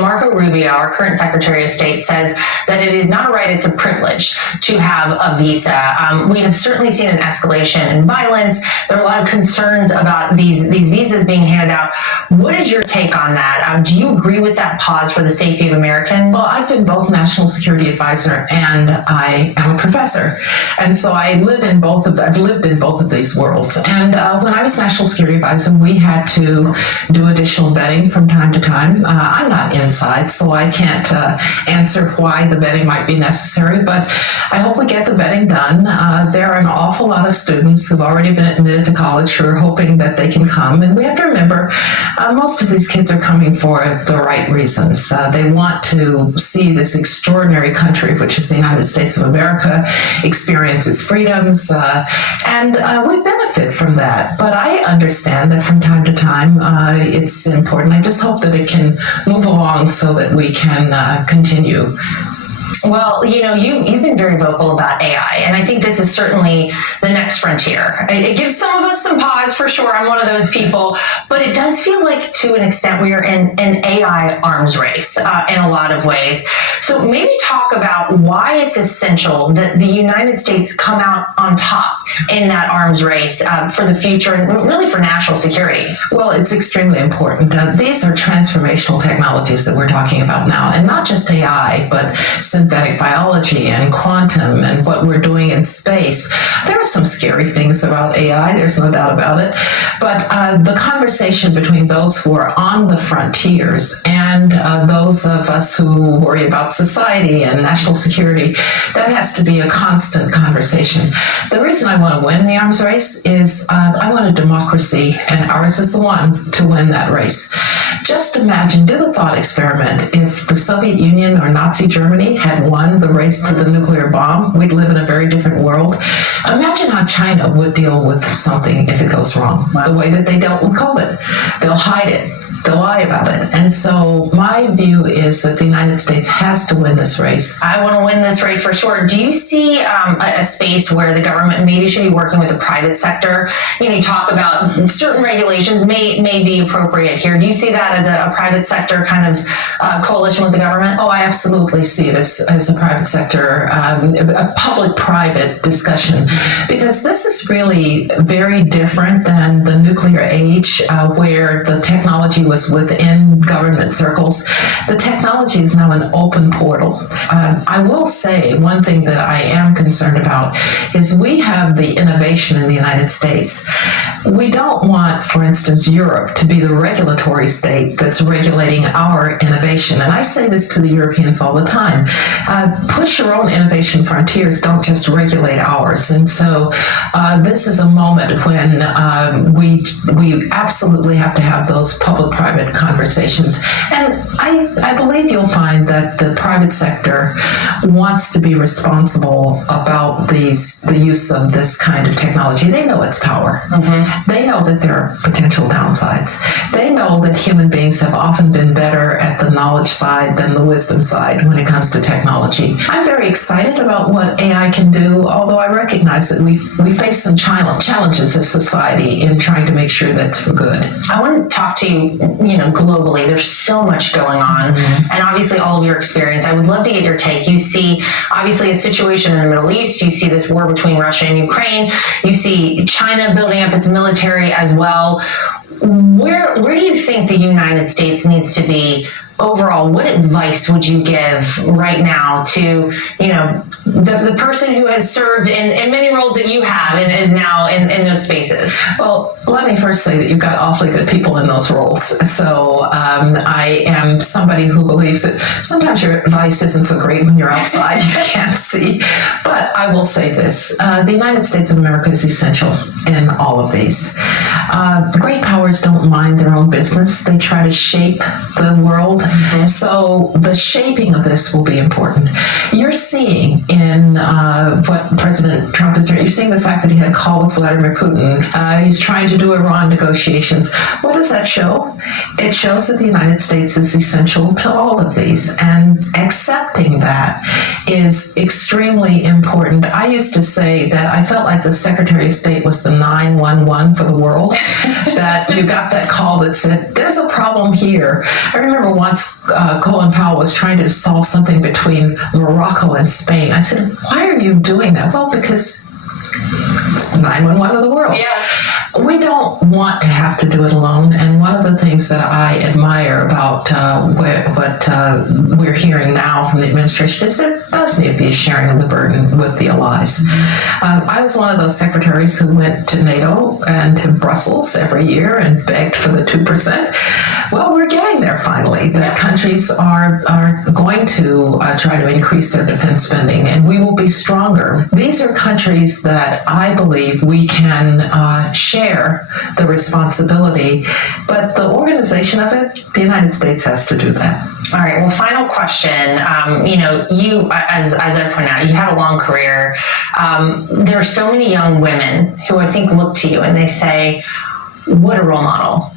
Marco Rubio, our current Secretary of State, says that it is not a right, it's a privilege to have a visa. We have certainly seen an escalation in violence. There are a lot of concerns about these visas being handed out. What is your take on that? Do you agree with that pause for the safety of Americans? Well, I've been both national security advisor and I am a professor. And so I've lived in both of these worlds. And when I was national security advisor, we had to do additional vetting from time to time. I'm not inside, so I can't answer why the vetting might be necessary, but I hope we get the vetting done. There are an awful lot of students who've already been admitted to college who are hoping that they can come. And we have to remember, most of these kids are coming for the right reasons. They want to see this extraordinary country, which is the United States of America, experience its freedoms, and we benefit from that. But I understand that from time to time it's important. I just hope that it can move along so that we can continue. Well, you've been very vocal about AI, and I think this is certainly the next frontier. It gives some of us some pause, for sure. I'm one of those people, but it does feel like, to an extent, we are in an AI arms race in a lot of ways. So maybe talk about why it's essential that the United States come out on top in that arms race for the future and really for national security. Well, it's extremely important. These are transformational technologies that we're talking about now, and not just AI, but synthetic biology and quantum and what we're doing in space. There are some scary things about AI, there's no doubt about it, but the conversation between those who are on the frontiers and those of us who worry about society and national security, that has to be a constant conversation. The reason I want to win the arms race is I want a democracy, and ours is the one to win that race. Just imagine, do the thought experiment, if the Soviet Union or Nazi Germany had won the race to the nuclear bomb, we'd live in a very different world. Imagine how China would deal with something if it goes wrong. The way that they dealt with COVID. They'll hide it. They'll lie about it. And so my view is that the United States has to win this race. I want to win this race for sure. Do you see a space where the government maybe should be working with the private sector? You talk about certain regulations may be appropriate here. Do you see that as a private sector kind of coalition with the government? Oh, I absolutely see it as a private sector, a public-private discussion, because this is really very different than the nuclear age where the technology was within government circles. The technology is now an open portal. I will say one thing that I am concerned about is we have the innovation in the United States. We don't want, for instance, Europe to be the regulatory state that's regulating our innovation. And I say this to the Europeans all the time. Push your own innovation frontiers, don't just regulate ours. And so this is a moment when we absolutely have to have those public-private conversations. And I believe you'll find that the private sector wants to be responsible about the use of this kind of technology. They know its power. Mm-hmm. They know that there are potential downsides. They know that human beings have often been better at the knowledge side than the wisdom side when it comes to technology. I'm very excited about what AI can do, although I recognize that we face some challenges as society in trying to make sure that's for good. I want to talk to you, globally. There's so much going on, mm-hmm. and obviously all of your experience. I would love to get your take. You see, obviously, a situation in the Middle East. You see this war between Russia and Ukraine. You see China building up its military as well. Where do you think the United States needs to be overall? What advice would you give right now to, the person who has served in many roles that you have and is now in those spaces? Well, let me first say that you've got awfully good people in those roles. So I am somebody who believes that sometimes your advice isn't so great when you're outside, you can't see. But I will say this, the United States of America is essential in all of these. Great powers don't mind their own business. They try to shape the world. Mm-hmm. And so the shaping of this will be important. You're seeing in what President Trump is doing, you're seeing the fact that he had a call with Vladimir Putin. He's trying to do Iran negotiations. What does that show? It shows that the United States is essential to all of these, and accepting that is extremely important. I used to say that I felt like the Secretary of State was the 911 for the world, that you got that call that said, there's a problem here. I remember once Colin Powell was trying to solve something between Morocco and Spain. I said, why are you doing that? Well, because it's 911 of the world. Yeah. We don't want to have to do it alone. And one of the things that I admire about what we're hearing now from the administration is there does need to be a sharing of the burden with the allies. I was one of those secretaries who went to NATO and to Brussels every year and begged for the 2%. Well, we're getting there finally. That countries are going to try to increase their defense spending, and we will be stronger. These are countries that I believe we can share the responsibility, but the organization of it, the United States has to do that. All right. Well, final question. You, as I pointed out, you had a long career. There are so many young women who I think look to you and they say, what a role model.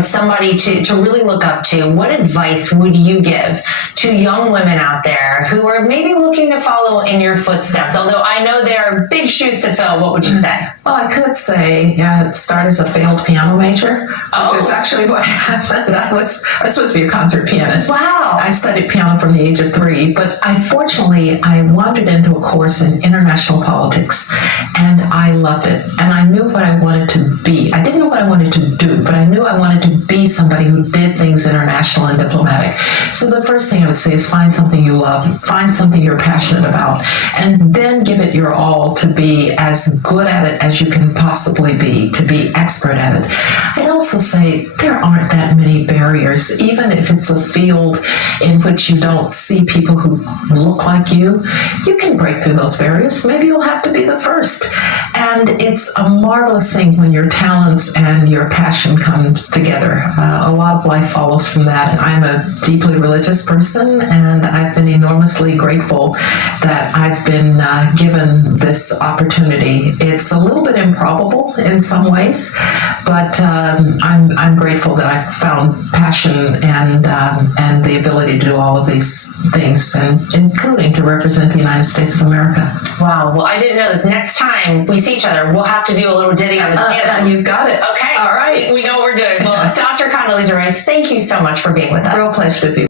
Somebody to really look up to. What advice would you give to young women out there who are maybe looking to follow in your footsteps? Although I know there are big shoes to fill, what would you say? Well, I could say start as a failed piano major, which is actually what happened. I was supposed to be a concert pianist. Wow. I studied piano from the age of 3, but unfortunately, I wandered into a course in international politics, and I loved it. And I knew what I wanted to be. I didn't know what I wanted to do, but I knew I wanted to be somebody who did things international and diplomatic. So the first thing I would say is find something you love, find something you're passionate about, and then give it your all to be as good at it as you can possibly be, to be expert at it. I'd also say there aren't that many barriers, even if it's a field in which you don't see people who look like you can break through those barriers. Maybe you'll have to be the first. And it's a marvelous thing when your talents and your passion comes together. A lot of life follows from that. I'm a deeply religious person, and I've been enormously grateful that I've been given this opportunity. It's a little bit improbable in some ways, but I'm grateful that I've found passion and the ability to do all of these things, and including to represent the United States of America. Wow. Well, I didn't know this. Next time we see each other, we'll have to do a little ditty on the piano. You've got it. Okay. All right. We know what we're doing. Well, Dr. Condoleezza Rice, thank you so much for being with us. Real pleasure to be